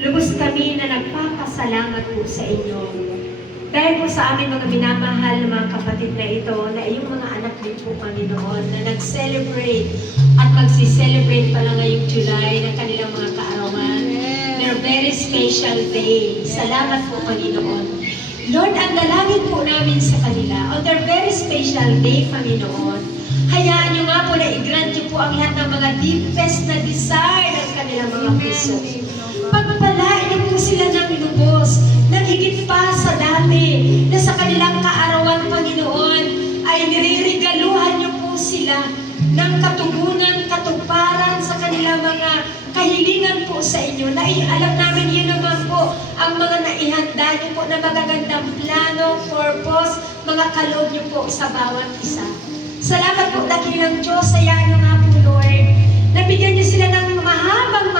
Lubos kami na nagpapasalamat po sa inyo. Dahil po sa amin mga minamahal na mga kapatid na ito, na iyong mga anak din po, Panginoon, na nag-celebrate at magsi-celebrate pala ngayong July ng kanilang mga kaarawan. Their very special day. Salamat po, Panginoon. Lord, ang dalangin po namin sa kanila, on their very special day, Panginoon, hayaan niyo nga po na i-grant niyo po ang lahat ng mga deepest na desire ng kanilang mga puso. Pagpalain niyo po sila ng lubos, ng higit pa sa dati, na sa kanilang kaarawan, Panginoon, ay niririgaluhan niyo po sila ng katugunan, katuparan sa kanilang mga kahilingan po sa inyo. Na alam namin yun naman po ang mga naihanda niyo po na magagandang plano, purpose, mga kaloob niyo po sa bawat isa. Salamat po, dakilang Diyos, hayaan niyo nga po, Lord, nabigyan niyo sila ng mahabang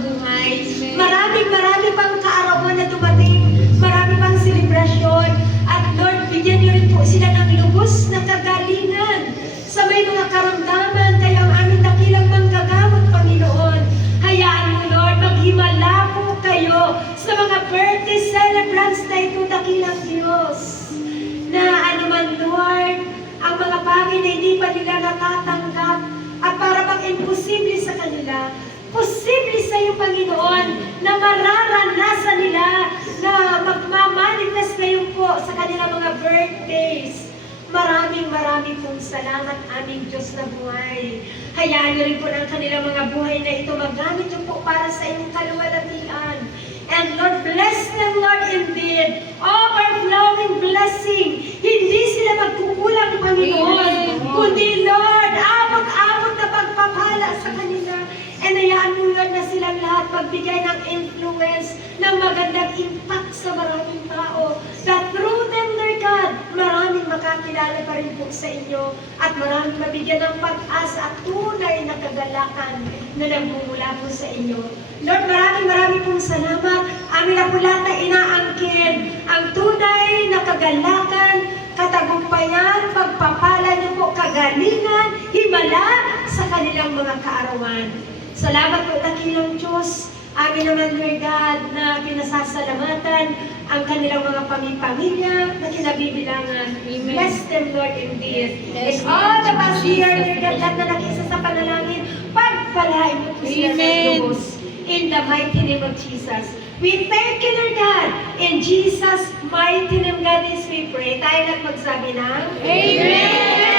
buhay. Maraming pang kaarawan na dumating, marami pang selebrasyon, at Lord, bigyan niyo rin po sila ng lubos na kagalingan sa may mga karamdaman, kaya ang aming dakilang manggagamot, Panginoon. Hayaan mo, Lord, maghimala po kayo sa mga birthday celebrants na ito, dakilang Diyos. Na anuman, Lord, ang mga bagay na hindi pa nila natatanggap at para bang imposible sa kanila, posible sa iyo, Panginoon, na mararanasan nila na magmamanifest ngayon po sa kanilang mga birthdays. Maraming pong salamat, aming Diyos na buhay. Hayaan niyo rin po ng kanilang mga buhay na ito magamit niyo po para sa inyong kaluwalhatian. And Lord, bless them, Lord, indeed. Overflowing blessing. Hindi sila magkukulang, Panginoon. Kundi, Lord, abot-abot na pagpapala sa kanila. And hayaan mo, Lord, na silang lahat magbigay ng influence, ng magandang impact sa maraming tao. That through them, Lord God, maraming makakilala pa rin po sa inyo at maraming mabigyan ng pag-asa at tunay na kagalakan na nagmumula po sa inyo. Lord, maraming pong salamat. Amin na po lahat na inaangkin ang tunay na kagalakan, katagumpayan, pagpapala niyo po, kagalingan, himala sa kanilang mga kaarawan. Salamat po, dakilang Diyos. Amin naman, Lord God, na pinasasalamatan ang kanilang mga pamilya na kinabibilangan. Bless them, Lord, indeed. Yes, and all the past year, Lord God, lahat na nakisa sa panalangin, pagpalain mo po sila ng lubos. In the mighty name of Jesus. We thank you, Lord God. In Jesus' mighty name, God, is we pray. Tayo lang magsabi ng Amen!